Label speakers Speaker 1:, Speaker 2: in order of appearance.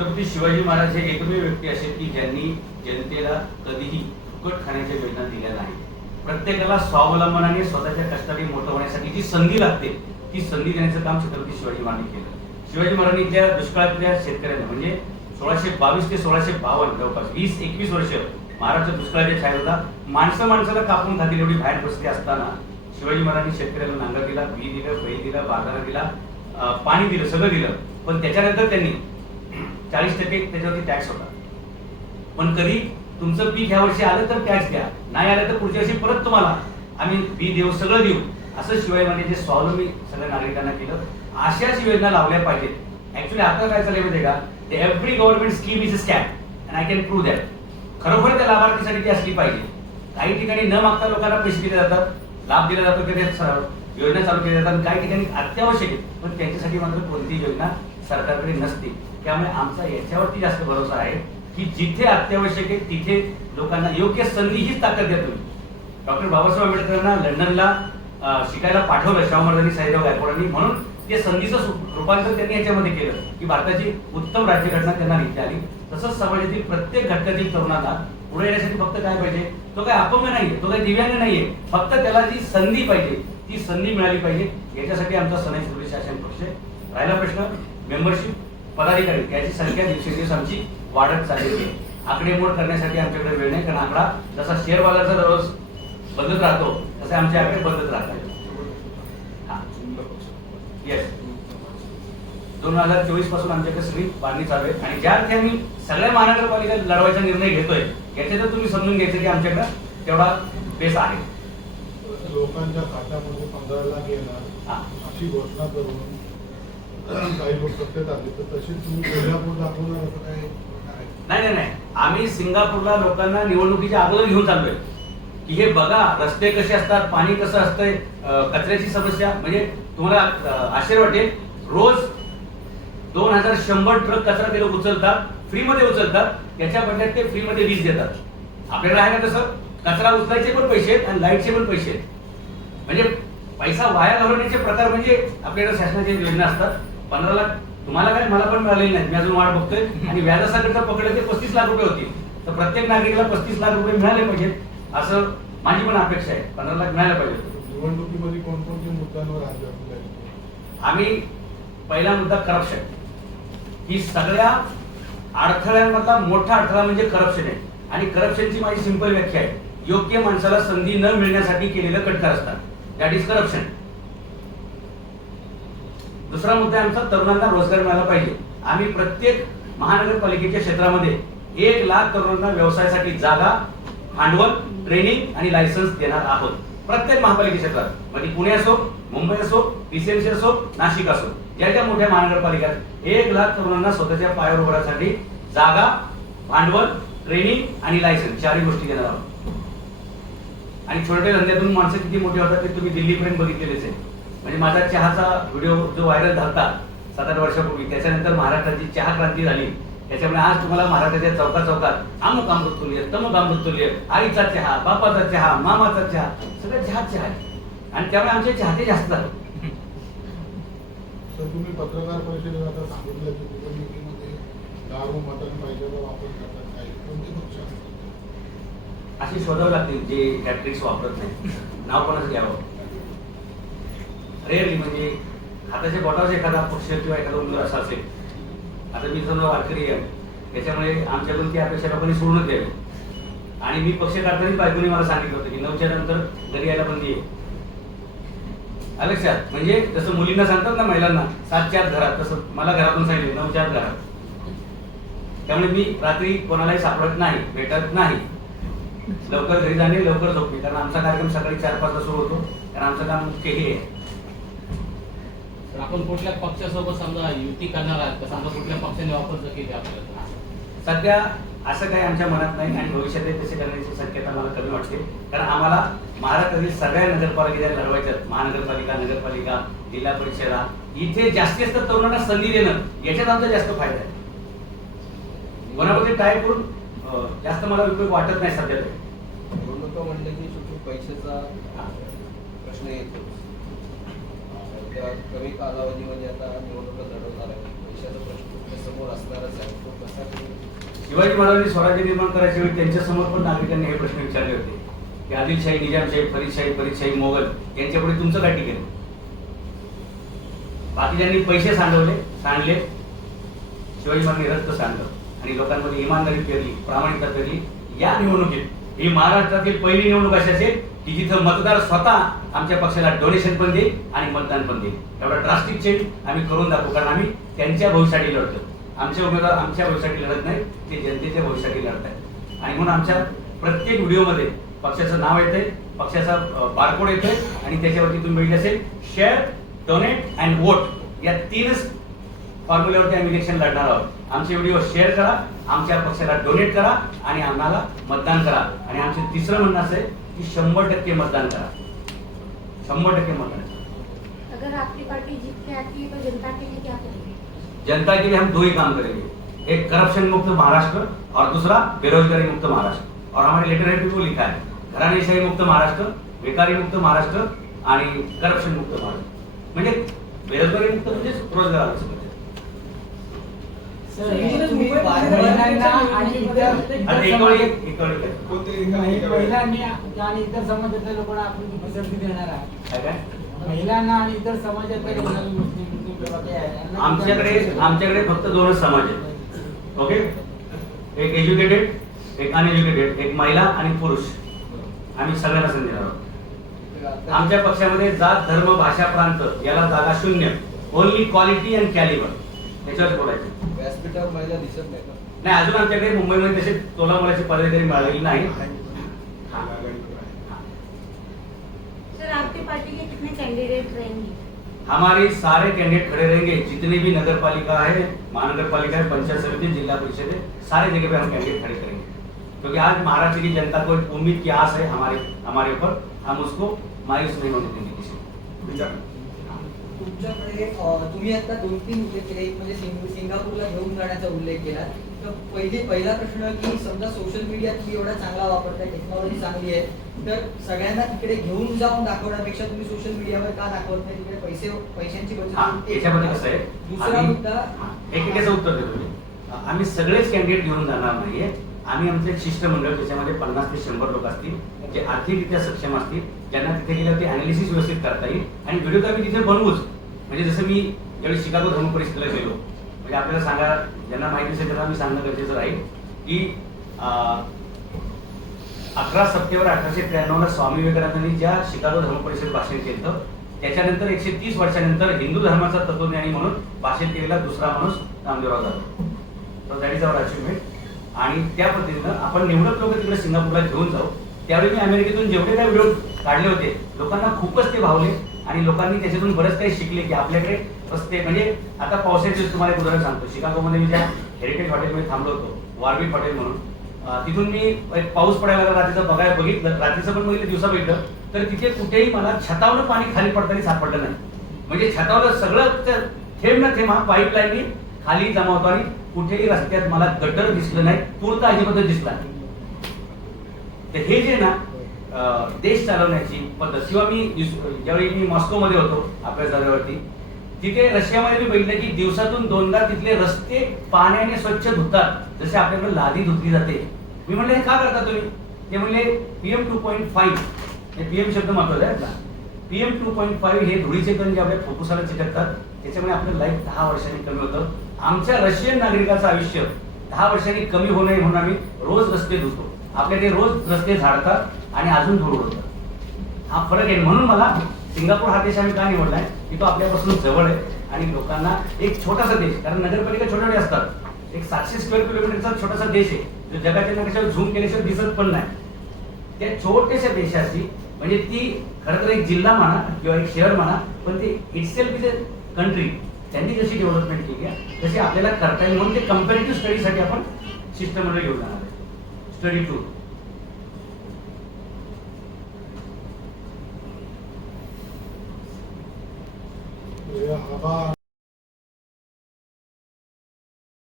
Speaker 1: छत्रपती शिवाजी महाराज हे एकमेव व्यक्ती असे की ज्यांनी जनतेला कधीही फुकट खाण्याच्या योजना दिल्या नाही प्रत्येकाला स्वावलंबनाने स्वतःच्या कष्टाने मोठं होण्यासाठी जी संधी लागते ती संधी देण्याचं काम छत्रपती शिवाजी महाराजांनी केलं. शिवाजी महाराजांनी त्या दुष्काळातल्या शेतकऱ्यांना म्हणजे सोळाशे बावीस ते सोळाशे बावन्न जवळपास वीस एकवीस वर्ष महाराष्ट्र दुष्काळाच्या छायेत होता माणसं माणसाला कापून खातील एवढी बाहेर परिस्थिती असताना शिवाजी महाराजांनी शेतकऱ्याला नांगर दिला बी दिलं बैल दिला बाजारा दिला पाणी दिलं सगळं दिलं. पण त्याच्यानंतर त्यांनी चाळीस टक्के त्याच्यावरती टॅक्स होता. पण कधी तुमचं पीक ह्या वर्षी आलं तर टॅक्स द्या. नाही आलं तर पुढच्या वर्षी परत तुम्हाला आम्ही बी देऊ सगळं देऊ. असं शिवाय म्हणजे जे स्वावलंबी सगळ्या नागरिकांना केलं अशाच योजना लावल्या पाहिजेत. ऍक्च्युली आता काय चाललंय माहिती का? Every government scheme is a scam and I can prove that खरोखर त्या लाभार्थीसाठी ती असली पाहिजे. काही ठिकाणी न मागता लोकांना पैसे दिले जातात लाभ दिला जातो की योजना चालू केल्या जातात काही ठिकाणी अत्यावश्यक पण त्यांच्यासाठी मात्र कोणतीही योजना सरकारकडे नसते. त्यामुळे आमचा याच्यावरती जास्त भरोसा आहे की जिथे अत्यावश्यक आहे तिथे लोकांना योग्य संधी हीच ताकद द्या तुम्ही. डॉक्टर बाबासाहेब आंबेडकरांना लंडनला शिकायला पाठवलं शाहूमर्दानी साहेबराव गायकवाडांनी म्हणून ते संधीचं रूपांतर त्यांनी याच्यामध्ये केलं की भारताची उत्तम राज्यघटना त्यांना लिहिता आली. तसंच समाजातील प्रत्येक घटकातील तरुणाला पुढे येण्यासाठी फक्त काय पाहिजे? तो काय अपंग नाहीये तो काही दिव्यांग नाहीये. फक्त त्याला जी संधी पाहिजे ती संधी मिळाली पाहिजे. याच्यासाठी आमचा सनाई सुरळीत शासन पक्ष राहिला प्रश्न. मेंबरशिप पदाधिकारी याची संख्या दिवसेंदिवस आमची वाढत चाललेली आहे. आकडेमोड करण्यासाठी आमच्याकडे वेळ नाही कारण आकडा जसा शेअर बाजारचा दररोज बदलत राहतो तसे आमचे आकडे बदलत राहतात. येस दोन हजार चोवीसपासून आमच्याकडे सगळी बांधणी चालू आहे. आणि ज्या अर्थी आम्ही सगळ्या महानगरपालिका लढवायचा निर्णय घेतोय याच्यात तुम्ही समजून घ्यायचं की आमच्याकडे तेवढा बेस आहे.
Speaker 2: लोकांच्या खात्यामध्ये पंधरा लाख. येणार. अशी घोषणा करून काही लोक सत्तेत आले तर तशी तुम्ही कोल्हापूर दाखवणार असं काय
Speaker 1: नाही नाही नाही. आम्ही सिंगापूरला लोकांना निवडणुकीच्या अगोदर घेऊन चाललोय. की हे बघा रस्ते कसे असतात पाणी कसं असतंय कचऱ्याची समस्या. म्हणजे तुम्हाला आश्चर्य वाटेल. रोज दोन हजार शंभर ट्रक कचरा ते लोक उचलतात फ्रीमध्ये उचलतात. त्याच्या बदल्यात ते फ्रीमध्ये वीज देतात. आपल्याला आहे ना तसं? कचरा उचलायचे पण पैसे आहेत आणि लाईटचे पण पैसे आहेत. म्हणजे पैसा वाया घालवण्याचे प्रकार म्हणजे आपल्याकडे शासनाच्या योजना असतात. पंधरा लाख तुम्हाला काय? मला पण मिळालेली नाही मी अजून वाट बघतोय. आणि व्याजासाठीचं पकडलं ते पस्तीस लाख रुपये होती तर प्रत्येक नागरिकाला पस्तीस लाख रुपये मिळाले पाहिजेत. असं माझी पण अपेक्षा आहे. पंधरा लाख मिळायला पाहिजे
Speaker 2: निवडणुकीमध्ये कोणकोणत्या मुद्द्यांवर?
Speaker 1: आम्ही पहिला मुद्दा करप्शन ही सगळ्या अडथळ्यांमधला मोठा अडथळा म्हणजे करप्शन आहे. आणि करप्शनची माझी सिंपल व्याख्या आहे. योग्य माणसाला संधी न मिळण्यासाठी केलेलं कटकार असतात. दॅट इज करप्शन दुसरा मुद्दा आमचा तरुणांना रोजगार मिळाला पाहिजे. आम्ही प्रत्येक महानगरपालिकेच्या क्षेत्रामध्ये एक लाख तरुणांना व्यवसायासाठी जागा भांडवल ट्रेनिंग आणि लायसन्स देणार आहोत. प्रत्येक महापालिका क्षेत्रात. म्हणजे पुणे असो मुंबई असो पीसीएमसी असो नाशिक असो. ज्या ज्या मोठ्या महानगरपालिकात एक लाख तरुणांना स्वतःच्या पायावर उभारण्यासाठी जागा भांडवल ट्रेनिंग आणि लायसन्स चारही गोष्टी देणार आहोत. आणि छोट्या धंद्यातून माणसं किती मोठी होतात ते तुम्ही दिल्लीपर्यंत बघितलेलेच आहे. म्हणजे माझा चहाचा व्हिडिओ जो व्हायरल झाला सात आठ वर्षापूर्वी त्याच्यानंतर महाराष्ट्राची चहा क्रांती झाली. त्याच्यामुळे आज तुम्हाला महाराष्ट्राच्या चौका चौकात अमुक अमृततुल्य तमुक अमृततुल्य आईचा चहा बापाचा चहा मामाचा चहा सगळं चहा चहा आहे. आणि त्यामुळे आमचे चाहते जास्त झाले
Speaker 2: तर तुम्ही पत्रकार परिषदेत आता सांगितलं की निवडणुकीमध्ये दारू मटण वापर करतात काही. कोणते पक्ष
Speaker 1: अशी शोधावे लागतील जे ह्या वापरत नाही नाव कोणाचं घ्यावं? रेअरली म्हणजे हाताच्या बोटावर एखादा पक्ष किंवा एखादा उमेदवार असा असेल. आता मी समजा वारकरी आहे. त्याच्यामुळे आमच्याकडून ती अपेक्षा लोकांनी सोडूनच द्यावी. आणि मी पक्ष काढताना बायकोने मला सांगितलं होतं की नऊच्या नंतर घरी यायला बंदी आहे आलं लक्षात म्हणजे जसं मुलींना सांगतात ना महिलांना सात चार घरात तसं मला घरातून सांगितलं नऊ चार घरात. त्यामुळे मी रात्री कोणालाही सापडत नाही भेटत नाही. लवकर घरी जाणे लवकर झोपणे कारण आमचा कार्यक्रम सकाळी चार पाचला सुरू होतो. कारण आमचं काम मुख्य हे आहे.
Speaker 3: तर आपण कुठल्या पक्षासोबत समजा युती करणार आहात? का समजा कुठल्या पक्षाने ऑफर जर केली आपल्याला
Speaker 1: सध्या असं काही आमच्या मनात नाही आणि भविष्यात तसे करण्याची शक्यता मला कमी वाटते. कारण आम्हाला महाराष्ट्रातील सगळ्या नगरपालिका लढवायच्या महानगरपालिका नगरपालिका जिल्हा परिषदा. इथे जास्तीत जास्त तरुणांना संधी देणं याच्यात आमचा जास्त फायदा आहे. कोणामध्ये टाईप करून जास्त मला उपयोग वाटत नाही सध्या तरी.
Speaker 4: निवडणुका म्हणलं की शेवटी पैशाचा प्रश्न येतो त्या कमी कालावधीमध्ये आता निवडणुका लढवणार आहे पैशाचा प्रश्न समोर असणारच आहे. तो कसा
Speaker 1: शिवाजी महाराजांनी स्वराज्य निर्माण करायच्या वेळी त्यांच्यासमोर पण नागरिकांनी हे प्रश्न विचारले होते. की आदिलशाही निजामशाही फरीदशाही फरीदशाही मोगल यांच्यापुढे तुमचं काय टिकेल? बाकीच्यांनी पैसे सांडवले सांडले. शिवाजी महाराजांनी रक्त सांडलं आणि लोकांमध्ये इमानदारी पेरली प्रामाणिकता पेरली. या निवडणुकीत ही महाराष्ट्रातील पहिली निवडणूक अशी असेल की जिथं मतदार स्वतः आमच्या पक्षाला डोनेशन पण देईल आणि मतदान पण देईल. एवढा ड्रास्टिक चेंज आम्ही करून दाखवू कारण आम्ही त्यांच्या भविष्यासाठी लढतो. आमच्या उमेदवार आमच्या भविष्यासाठी लढत नाही ते जनतेच्या भविष्यासाठी लढत आहेत. आणि म्हणून आमच्या प्रत्येक व्हिडिओमध्ये पक्षाचं नाव येते पक्षाचा बारकोड येतोय आणि त्याच्यावरती तुम्ही बघितलं असेल शेअर डोनेट अँड वोट या तीनच फॉर्म्युल्यावरती आम्ही इलेक्शन लढणार आहोत. आमचे व्हिडिओ शेअर करा आमच्या पक्षाला डोनेट करा आणि आम्हाला मतदान करा. आणि आमचे तिसरं म्हणणं असं आहे की शंभर टक्के मतदान करा. शंभर टक्के मतदान करा.
Speaker 5: अगर आपकी पार्टी जीत के आती है तो जनता के लिए क्या करेगी?
Speaker 1: जनता के लिए हम दो ही काम करेंगे. एक करप्शन मुक्त महाराष्ट्र और दूसरा बेरोजगारी मुक्त महाराष्ट्र. और हमारे लेटर हेड वो लिखा है घराणेशाही मुक्त महाराष्ट्र बेकारी मुक्त महाराष्ट्र आणि करप्शन मुक्त महाराष्ट्र. म्हणजे बेरोजगारी मुक्त म्हणजे रोजगार
Speaker 6: महिलांना आणि इतर? महिलांनी आणि इतर समाजातल्या लोकांना आपण पसंती देणार आहे.
Speaker 1: काय काय?
Speaker 6: महिलांना आणि इतर समाजातल्या लोकांना मुस्लिम मुस्लिम किंवा ते आहे, यांना
Speaker 1: आमच्याकडे आमच्याकडे फक्त दोनच समाज आहेत. ओके? एक एज्युकेटेड एक अनएज्युकेटेड एक महिला आणि पुरुष. आम्ही सगळ्यांना संधी देणार आहोत. आमच्या पक्षामध्ये जात धर्म भाषा प्रांत याला जागा शून्य. ओनली क्वालिटी अँड कॅलिबर याच्यावर बोलायचं.
Speaker 4: व्यासपीठावर महिला दिसत नाही का?
Speaker 1: नाही अजून आमच्याकडे मुंबईमध्ये तसे तोलामोलाचे पदाधिकारी मिळालेले नाही. हा.
Speaker 5: सर आपकी पार्टी के कितने कैंडिडेट रहेंगे.
Speaker 1: हमारे सारे कैंडिडेट खड़े रहेंगे. जितने भी नगर पालिका है महानगर पालिका है पंचायत समिति जिला परिषद है सारे जगह पे हम कैंडिडेट खड़े करेंगे। क्योंकि आज महाराष्ट्र की जनता को एक उम्मीद की आस है हमारे हमारे ऊपर। हम उसको मायूस नहीं होने देंगे किसी को।
Speaker 7: तुमच्याकडे तुम्ही आता दोन तीन उल्लेख केले. एक म्हणजे सिंग- सिंगापूरला घेऊन जाण्याचा उल्लेख केला. तर पहिली पहिला प्रश्न की समजा सोशल मीडिया तुम्ही एवढा चांगला वापरताय टेक्नॉलॉजी चांगली आहे तर सगळ्यांना तिकडे घेऊन जाऊन दाखवण्यापेक्षा तुम्ही सोशल मीडियावर का दाखवत नाही? तिकडे पैसे पैशांची बचत.
Speaker 1: याच्यामध्ये कसं आहे?
Speaker 7: दुसरा मुद्दा
Speaker 1: एक एकाचं उत्तर देतो मी. आम्ही सगळेच कॅन्डिडेट घेऊन जाणार नाहीये. आम्ही आमचं एक शिष्टमंडळ त्याच्यामध्ये पन्नास ते शंभर लोक असतील जे आर्थिकरित्या सक्षम असतील ज्यांना तिथे गेलं ते अनालिसिस व्यवस्थित करता येईल. आणि व्हिडिओ तर आम्ही तिथे बनवूच. म्हणजे जसं मी ज्यावेळी शिकागो धर्म परिषदेला गेलो. म्हणजे आपल्याला सांगा ज्यांना माहिती असेल त्यांना मी सांगणं गरजेचं राहील की अकरा सप्टेंबर अठराशे त्र्याण्णवला स्वामी विवेकानंदांनी ज्या शिकागो धर्म परिषद भाषण केलं त्याच्यानंतर एकशे तीस वर्षानंतर हिंदू धर्माचा तत्वज्ञानी म्हणून भाषण केलेला दुसरा माणूस रामदेवराव जाधव. तर दॅट इज अवर अचिव्हमेंट आणि त्या पद्धतीनं आपण निवडक लोक तिकडे सिंगापूरला घेऊन जाऊ. त्यावेळी मी अमेरिकेतून जेवढे काही व्हिडिओ काढले होते. लोकांना खूपच ते भावले आणि लोकांनी त्याच्यातून बरंच काही शिकले की आपल्याकडे रस्ते म्हणजे आता पावसाळ्याचे तुम्हाला एक उदाहरण सांगतो. शिकागोमध्ये मी त्या हेरिटेज हॉटेलमध्ये थांबलो होतो वॉर्बिट हॉटेल म्हणून. तिथून मी एक पाऊस पडायला रात्रीचं बघायला बघितलं. रात्रीचं पण बघितलं दिवसा बघितलं. तर तिथे कुठेही मला छतावर पाणी खाली पडताना सापडलं नाही. म्हणजे छतावर सगळं थेंब ना थेंब हा पाईपलाईननी खाली जमा होतो आणि कुठेही रस्त्यात मला गटर दिसलं नाही पूर्ण अजिबातच दिसला नाही. तर हे जे ना देश चालवण्याची पद्धत. किंवा मी ज्यावेळी मी मॉस्कोमध्ये होतो आपल्या जागेवरती तिथे रशियामध्ये मी बघितलं की दिवसातून दोनदा तिथले रस्ते पाण्याने स्वच्छ धुतात. जसे आपल्याकडे लादी धुतली जाते. मी म्हणले हे का करता तुम्ही? ते म्हणले पीएम टू पॉईंट फाईव्ह. हे पीएम शब्द महत्त्वाचा आहे आपला पीएम टू पॉईंट फाईव्ह हे धुळीचे कण जे आपल्या फुफ्फुसाला चिकटतात त्याच्यामुळे आपलं लाईफ दहा वर्षांनी कमी होतं. आमच्या रशियन नागरिकाचं आयुष्य दहा वर्षांनी कमी होऊ नये म्हणून आम्ही रोज रस्ते धुतो. आपल्याकडे रोज रस्ते झाडतात. आणि अजून दूर होत. हा फरक आहे. म्हणून मला सिंगापूर हा देश आम्ही का निवडलाय? की तो आपल्यापासून जवळ आहे आणि लोकांना एक छोटासा देश कारण नगरपालिका छोटे छोटे असतात. एक सातशे स्क्वेअर किलोमीटरचा छोटासा देश आहे जो जगाच्या नकाशावर झूम केल्याशिवाय दिसत पण नाही. त्या छोट्याशा देशाची म्हणजे ती खरं तर एक जिल्हा म्हणा किंवा एक शहर म्हणा पण ती इटसेल्फ इज अ कंट्री त्यांनी जशी डेव्हलपमेंट केली आहे तशी आपल्याला करता येईल म्हणून ते कम्पॅरेटिव्ह स्टडीसाठी आपण शिष्टमंडळ घेऊन जाणार आहे. स्टडी टू
Speaker 2: हे आबा